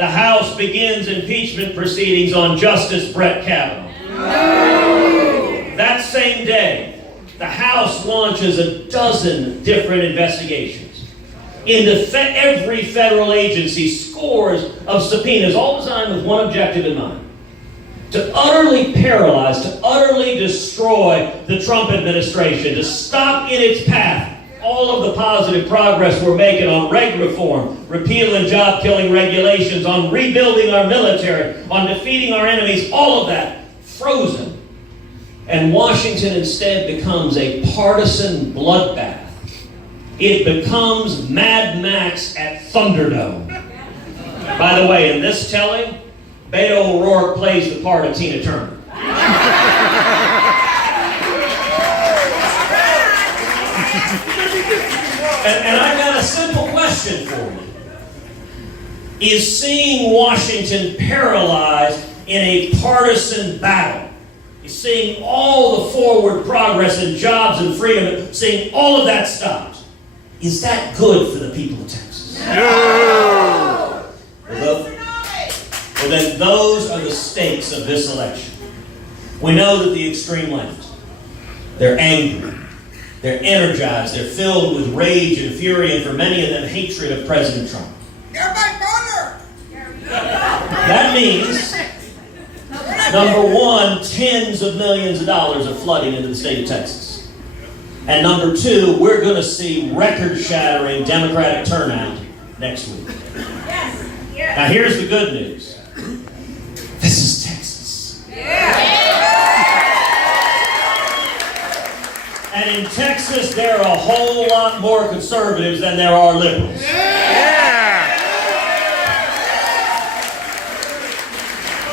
the House begins impeachment proceedings on Justice Brett Kavanaugh. That same day, the House launches a dozen different investigations into every federal agency, scores of subpoenas, all designed with one objective in mind: to utterly paralyze, to utterly destroy the Trump administration, to stop in its path all of the positive progress we're making on reg reform, repeal and job-killing regulations, on rebuilding our military, on defeating our enemies, all of that frozen. And Washington instead becomes a partisan bloodbath. It becomes Mad Max at Thunderdome. By the way, in this telling, Beto O'Rourke plays the part of Tina Turner. And I've got a simple question for you. Is seeing Washington paralyzed in a partisan battle, is seeing all the forward progress in jobs and freedom, seeing all of that stopped, is that good for the people of Texas? No! Well, then those are the stakes of this election. We know that the extreme left, they're angry, they're energized, they're filled with rage and fury, and for many of them, hatred of President Trump. You're my brother! That means, number one, tens of millions of dollars are flooding into the state of Texas. And number two, we're going to see record-shattering Democratic turnout next week. Now here's the good news. This is Texas. And in Texas, there are a whole lot more conservatives than there are liberals.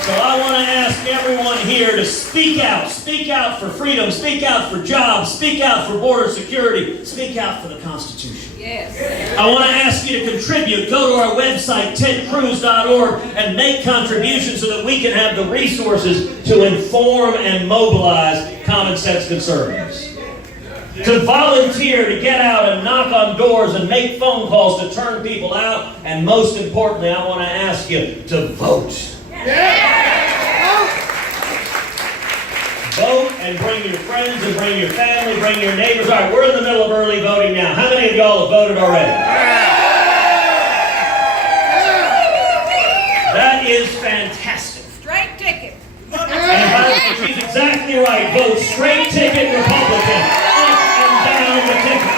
So I want to ask everyone here to speak out. Speak out for freedom. Speak out for jobs. Speak out for border security. Speak out for the Constitution. Yes. I want to ask you to contribute. Go to our website, tedcruz.org, and make contributions so that we can have the resources to inform and mobilize common sense conservatives. To volunteer, to get out and knock on doors and make phone calls to turn people out. And most importantly, I want to ask you to vote. Vote and bring your friends and bring your family, bring your neighbors. All right, we're in the middle of early voting now. How many of y'all have voted already? That is fantastic. Straight ticket. And she's exactly right. Vote straight ticket Republican. Up and down the ticket.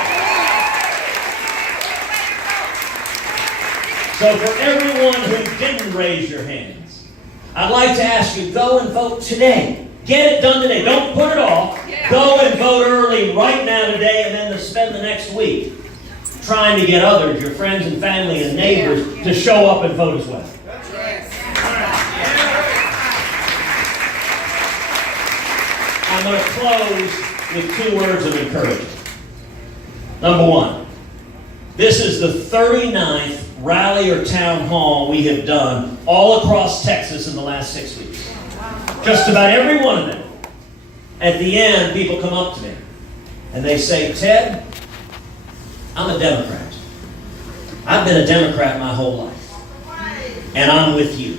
So for everyone who didn't raise your hands, I'd like to ask you, go and vote today. Get it done today. Don't put it off. Go and vote early right now today, and then to spend the next week trying to get others, your friends and family and neighbors, to show up and vote as well. I'm going to close with 2 words of encouragement. Number one, this is the 39th rally or town hall we have done all across Texas in the last 6 weeks. Just about every one of them. At the end, people come up to me and they say, Ted, I'm a Democrat. I've been a Democrat my whole life. And I'm with you.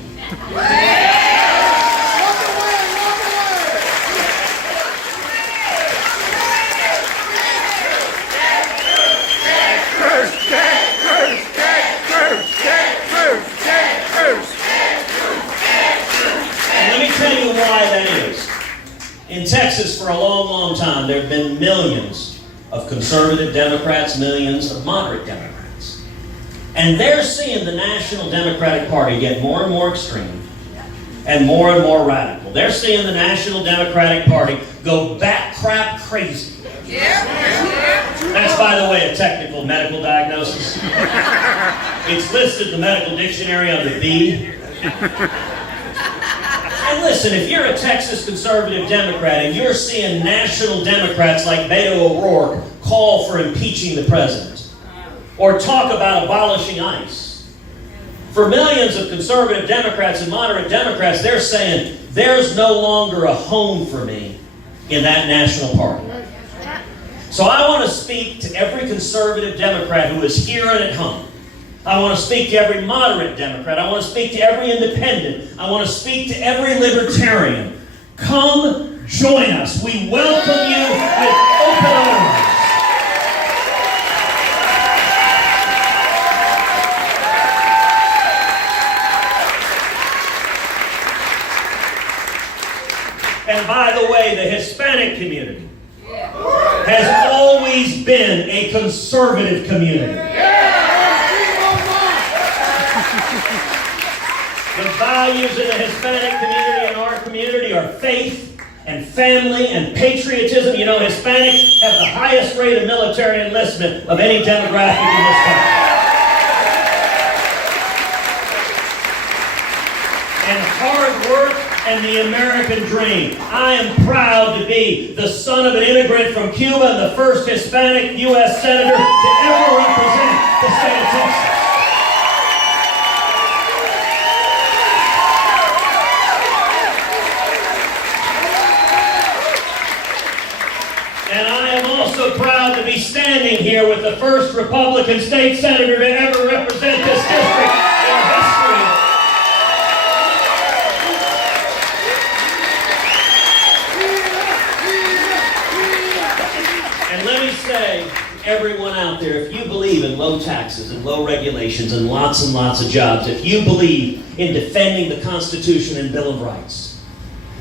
Why that is. In Texas, for a long, long time, there have been millions of conservative Democrats, millions of moderate Democrats. And they're seeing the National Democratic Party get more and more extreme and more radical. They're seeing the National Democratic Party go bat crap crazy. That's, by the way, a technical medical diagnosis. It's listed in the medical dictionary under B. And listen, if you're a Texas conservative Democrat and you're seeing national Democrats like Beto O'Rourke call for impeaching the president or talk about abolishing ICE, for millions of conservative Democrats and moderate Democrats, they're saying there's no longer a home for me in that national party. So I want to speak to every conservative Democrat who is here and at home I want to speak to every moderate Democrat. I want to speak to every independent. I want to speak to every libertarian. Come join us. We welcome you with open arms. And by the way, the Hispanic community has always been a conservative community. The values of the Hispanic community and our community are faith and family and patriotism. You know, Hispanics have the highest rate of military enlistment of any demographic in this country. And hard work and the American dream. I am proud to be the son of an immigrant from Cuba and the first Hispanic U.S. Senator to ever represent the state of Texas. And I am also proud to be standing here with the first Republican state senator to ever represent this district in history. And let me say, everyone out there, if you believe in low taxes and low regulations and lots of jobs, if you believe in defending the Constitution and Bill of Rights,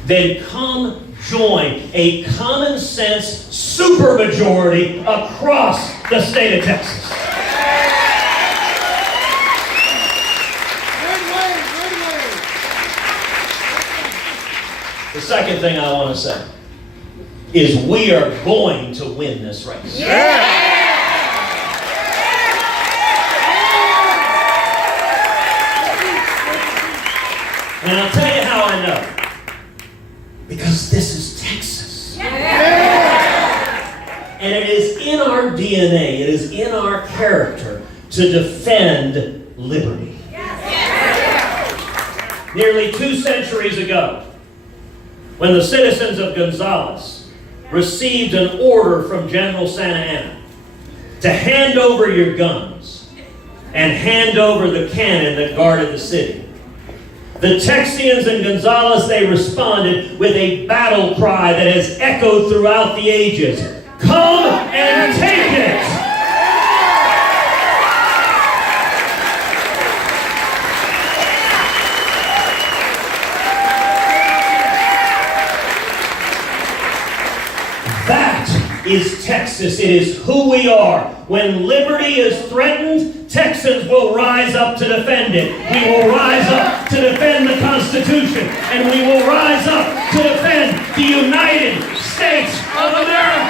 then come join a common sense supermajority across the state of Texas. The second thing I want to say is we are going to win this race. And I'll tell you how I know. Because this is Texas. And it is in our DNA, it is in our character to defend liberty. Nearly 2 centuries ago, when the citizens of Gonzales received an order from General Santa Anna to hand over your guns and hand over the cannon that guarded the city, the Texians in Gonzales, they responded with a battle cry that has echoed throughout the ages. Come and take it! That is Texas. It is who we are. When liberty is threatened, Texans will rise up to defend it. We will rise up to defend the Constitution. And we will rise up to defend the United States of America.